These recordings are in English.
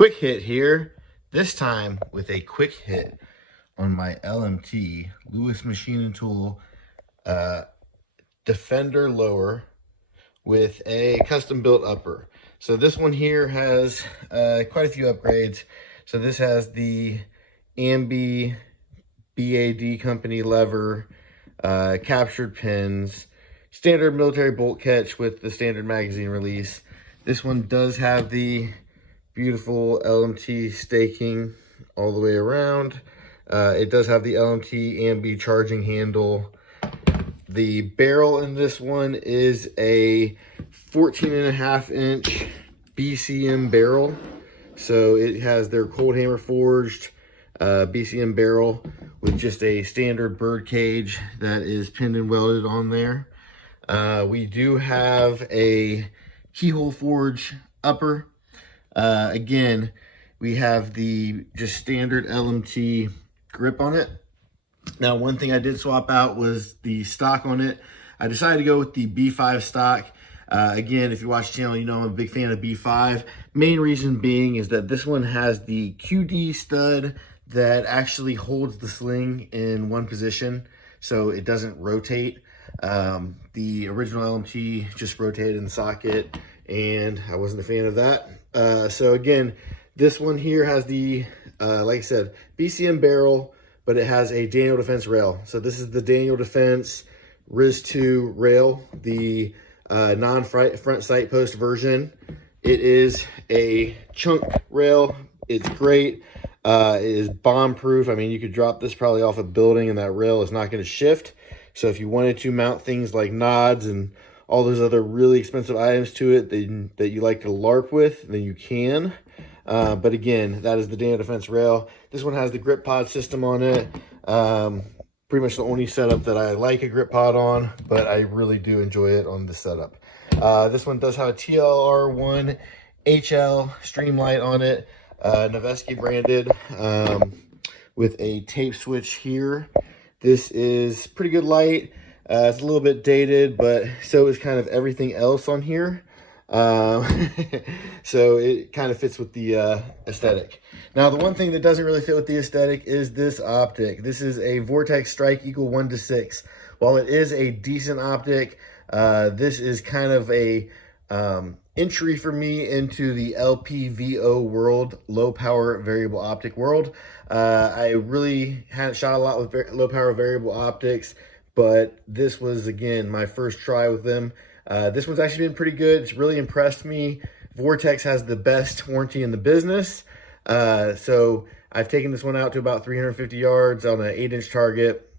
Quick hit here, this time with a quick hit on my LMT, Lewis Machine and Tool Defender lower with a custom built upper. So this one here has quite a few upgrades. So this has the Ambi BAD company lever, captured pins, standard military bolt catch with the standard magazine release. This one does have the beautiful LMT staking all the way around. It does have the LMT Ambi charging handle. The barrel in this one is a 14.5-inch BCM barrel. So it has their cold hammer forged BCM barrel with just a standard bird cage that is pinned and welded on there. We do have a keyhole forge upper. Again, we have the just standard LMT grip on it. Now, one thing I did swap out was the stock on it. I decided to go with the B5 stock. Again, if you watch the channel, you know I'm a big fan of B5. Main reason being is that this one has the QD stud that actually holds the sling in one position, so it doesn't rotate. The original LMT just rotated in the socket, and I wasn't a fan of that. So again, this one here has the, like I said, BCM barrel, but it has a Daniel Defense rail. So this is the Daniel Defense RIS2 rail, the non-front sight post version. It is a chunk rail. It's great. It is bomb proof. I mean, you could drop this probably off a building and that rail is not going to shift. So if you wanted to mount things like nods and all those other really expensive items to it that you like to LARP with, then you can. But again, that is the Daniel Defense rail. This one has the grip pod system on it. Pretty much the only setup that I like a grip pod on, but I really do enjoy it on this setup. This one does have a TLR1 HL Streamlight on it, Noveski branded, with a tape switch here. This is pretty good light. It's a little bit dated, but so is kind of everything else on here. So it kind of fits with the aesthetic. Now, the one thing that doesn't really fit with the aesthetic is this optic. This is a Vortex Strike Eagle 1:6. While it is a decent optic, this is kind of a entry for me into the LPVO world, low power variable optic world. I really hadn't shot a lot with low power variable optics, but this was, again, my first try with them. This one's actually been pretty good. It's really impressed me. Vortex has the best warranty in the business. So I've taken this one out to about 350 yards on an 8-inch target.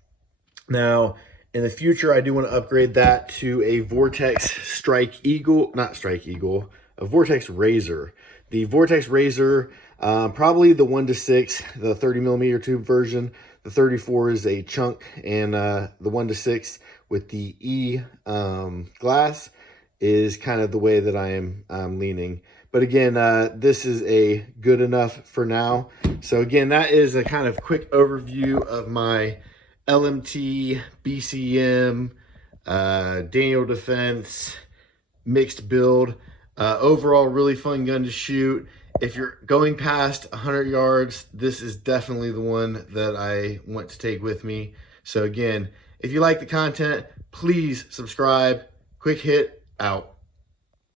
Now, in the future, I do want to upgrade that to a Vortex Strike Eagle, not Strike Eagle, a Vortex Razor. The Vortex Razor, probably the 1:6, the 30mm tube version. The 34 is a chunk, and the 1:6 with the E glass is kind of the way that I'm leaning. But again, this is a good enough for now. So again, that is a kind of quick overview of my LMT, BCM, Daniel Defense mixed build. Overall, really fun gun to shoot. If you're going past 100 yards, this is definitely the one that I want to take with me. So again, if you like the content, please subscribe. Quick hit out.